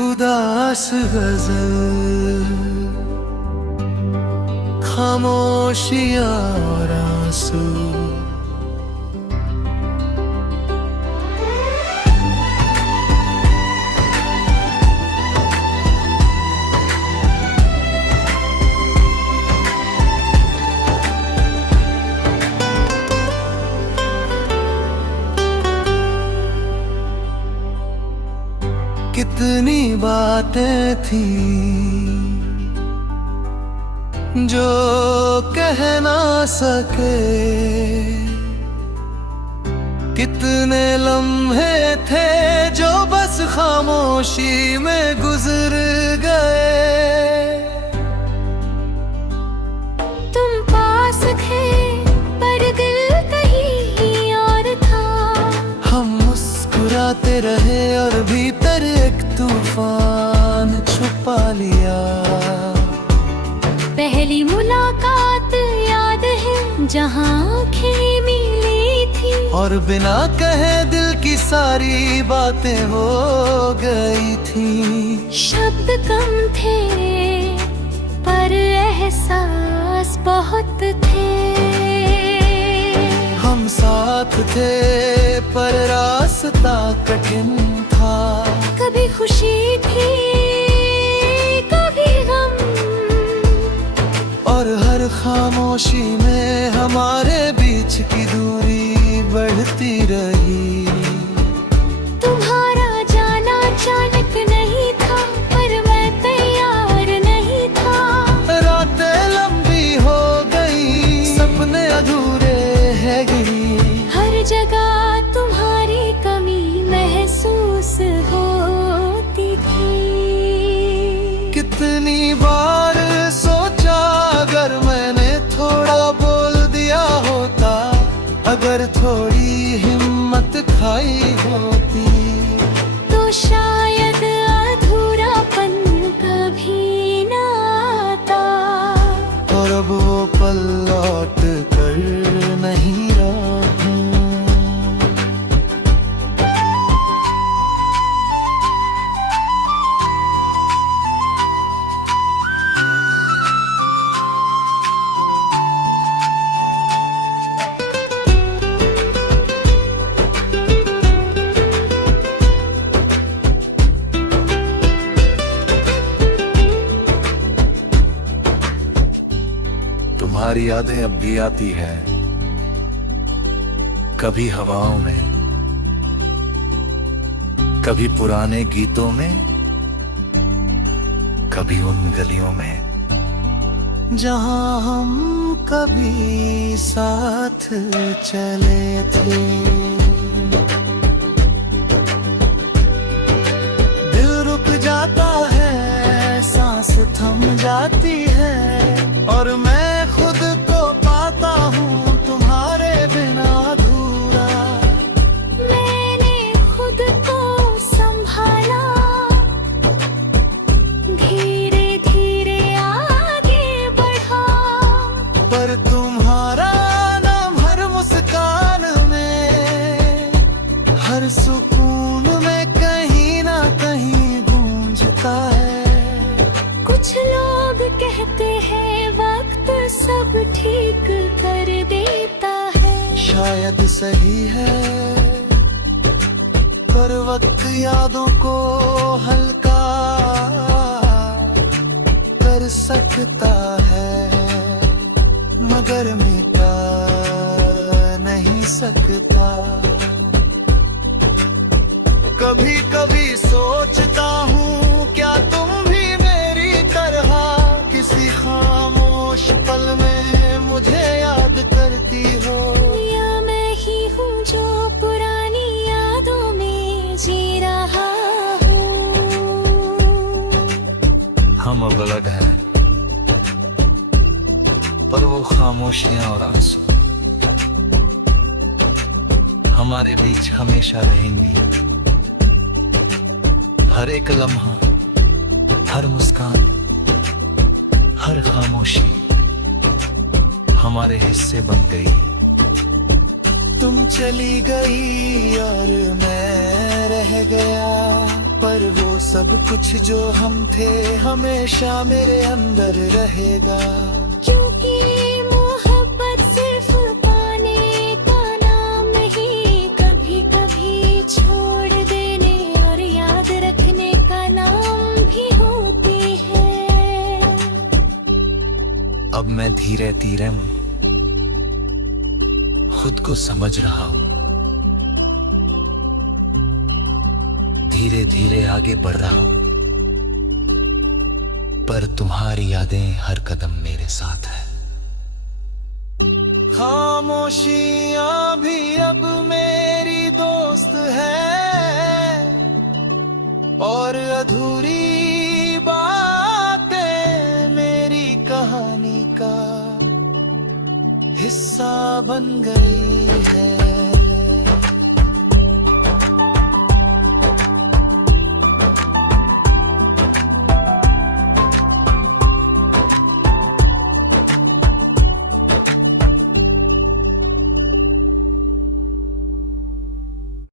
उदास गजल, खामोशियां और आंसू। कितनी बातें थी जो कह ना सके, कितने लम्हे थे जो बस खामोशी में गुजर गए। तुम पास थे पर दिल कहीं और था। हम मुस्कुराते रहे और भीतर एक तूफान छुपा लिया। पहली मुलाकात याद है जहाँ आँखें मिली थी, और बिना कहे दिल की सारी बातें हो गई थी। शब्द कम थे पर एहसास बहुत थे। हम साथ थे पर रास्ता कठिन था। कभी खुशी थी कभी गम, और हर खामोशी में हमारे बीच की दूरी बढ़ती रही। तुम्हारा जाना अचानक नहीं था पर मैं तैयार नहीं था। रातें लंबी हो गई, सपने अधूरे है गिरी। हर जगह तुम्हारी कमी महसूस होती थी। कितनी बार सोचा अगर मैंने थोड़ा बोल दिया होता, अगर थोड़ी हिम्मत खाई होती, तो शायद अधूरापन कभी ना आता। और अब वो पल लौट कर नहीं रहा। तुम्हारी यादें अब भी आती है, कभी हवाओं में, कभी पुराने गीतों में, कभी उन गलियों में जहां हम कभी साथ चले थे। दिल रुक जाता है, सांस थम जाती है, और मैं खुद को पाता हूँ तुम्हारे बिना अधूरा। मैंने खुद को संभाला, धीरे धीरे आगे बढ़ा। पर तुम्हारा नाम हर मुस्कान में, हर सुकून में कहीं ना कहीं गूंजता है। कुछ लोग कहते हैं वक्त सब ठीक कर देता है। शायद सही है, पर वक्त यादों को हल्का कर सकता है, मगर मिटा नहीं सकता। कभी कभी सोचता हूँ क्या तुम भी मेरी तरह किसी खामोश पल में मुझे याद करती हो। या मैं ही हूँ जो पुरानी यादों में जी रहा हूँ। हम अब अलग हैं, पर वो खामोशियां और आंसू हमारे बीच हमेशा रहेंगी। हर एक लम्हा, हर मुस्कान, हर खामोशी हमारे हिस्से बन गई। तुम चली गई और मैं रह गया। पर वो सब कुछ जो हम थे हमेशा मेरे अंदर रहेगा। क्योंकि मोहब्बत सिर्फ पाने का नाम नहीं, कभी कभी छोड़ देने और याद रखने का नाम भी होती है। अब मैं धीरे धीरे खुद को समझ रहा हूँ, धीरे धीरे आगे बढ़ रहा हूँ, पर तुम्हारी यादें हर कदम मेरे साथ है। खामोशियां भी अब मेरी दोस्त है और अधूरी बातें मेरी कहानी का हिस्सा बन गई है।